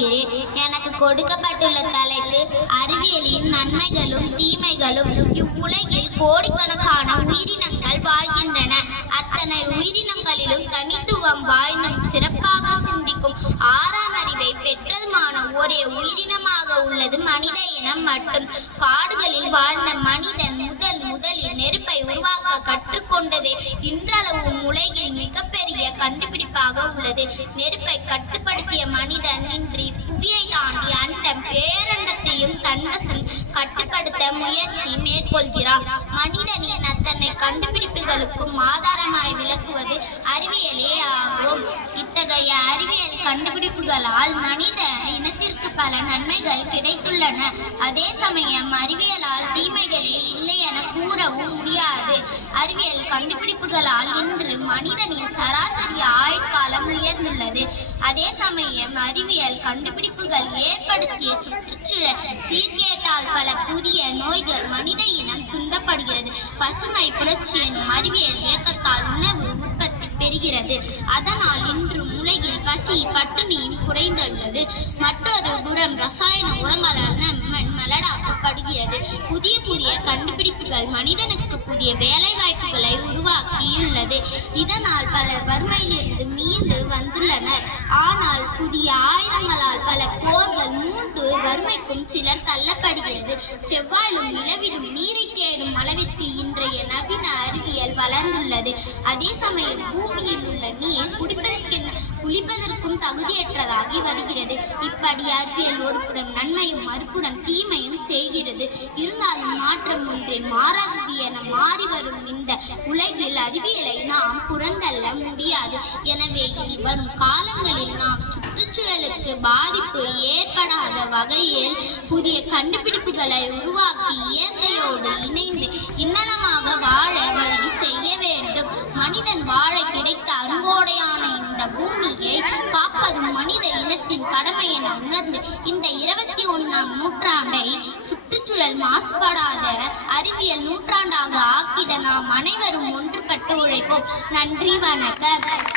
படிக்கிறேன். எனக்கு கொடுக்கப்பட்டுள்ள தலைப்பு அறிவியலின் நன்மைகளும் தீமைகளும். இவ்வுலகில் கோடிக்கணக்கான உயிரினங்கள் வாழ்கின்றன. அத்தனை உயிரினங்களிலும் தனித்துவம் வாய்ந்தும் சிறப்பாக சிந்திக்கும் ஆறாம் அறிவை பெற்றதுமான ஒரே உயிரினமாக உள்ளது மனித இனம் மட்டும். காடுகளில் வாழ்ந்த மனிதன் முதலில் நெருப்பை உருவாக்க கற்றுக்கொண்டதே இன்றளவும் உலகில் மிகப்பெரிய கண்டுபிடிப்பாக உள்ளது. நெருப்பை கட்டுப்படுத்திய மனிதன் இன்றி புவியை தாண்டி அண்டம் பேரண்டத்தையும் தன்வசம் கட்டுப்படுத்த முயற்சி மேற்கொள்கிறான். மனிதனின் அத்தனை கண்டுபிடிப்புகளுக்கும் ஆதாரமாய் விளக்குவது அறிவியலே ஆகும். இத்தகைய அறிவியல் கண்டுபிடிப்புகளால் மனித இனத்திற்கு பல நன்மைகள் கிடைத்துள்ளன. அதே சமயம் அறிவியலால் தீமைகளே இல்லை என கூறவும் முடியாது. அறிவியல் கண்டுபிடிப்புகளால் இன்று மனிதனின் சராசரி ஆயுட்காலம் உயர்ந்துள்ளது. அதே சமயம் அறிவியல் கண்டுபிடிப்புகள் ஏற்படுத்திய சுற்றுச்சூழல் சீர்கேட்டால் பல புதிய நோய்கள் மனித இனம் துன்பப்படுகிறது. பசுமை புரட்சி எனும் அறிவியல் இயக்கத்தால் உணவு உற்பத்தி பெறுகிறது. அதனால் இன்று உலகில் பசி பட்டினியும் குறைந்துள்ளது. மற்றொரு புறம் ரசாயன உரங்களால் மண் மலடாக்கப்படுகிறது. புதிய கண்டுபிடிப்புகள் மனிதனுக்கு புதிய வேலை வாய்ப்புகளை உருவாக்கியுள்ளது. இதனால் பலர் வறுமையிலிருந்து மீண்டு வந்துள்ளனர். ஆனால் புதிய ஆயுதங்களால் பல போர்கள் மூண்டு வறுமைக்கும் சிலர் தள்ளப்படுகிறது. செவ்வாயிலும் நிலவிலும் நீரை தேடும் அளவிற்கு இன்றைய நவீன அறிவியல் வளர்ந்துள்ளது. அதே சமயம் பூமியில் உள்ள நீர் குளிப்பதற்கும் தகுதியற்றதாகி வருகிறது. இப்படி அறிவியல் ஒரு புறம் நன்மையும் மறுபுறம் தீமையும் செய்கிறது. இருந்தாலும் மாற்றம் ஒன்றே மாறாதது என மாறி வரும் இந்த உலகில் அறிவியலை நாம் புறந்தள்ள முடியாது. எனவே இனி வரும் காலங்களில் நாம் சுற்றுச்சூழலுக்கு பாதிப்பு ஏற்படாத வகையில் புதிய கண்டுபிடிப்புகளை உருவாக்கி இயற்கையோடு இணைந்து இன்னலமாக வாழ வழி செய்ய வேண்டும். மனிதன் வாழ கிடைத்த அருங்கோடையான இந்த பூமியை காப்பதும் மனித இனத்தின் கடமை என உணர்ந்து இந்த 21ஆம் நூற்றாண்டை சுற்றுச்சூழல் மாசுபடாத அறிவியல் நூற்றாண்டாக ஆக்கிட நாம் அனைவரும் ஒன்றுபட்டு உழைப்போம். நன்றி, வணக்கம்.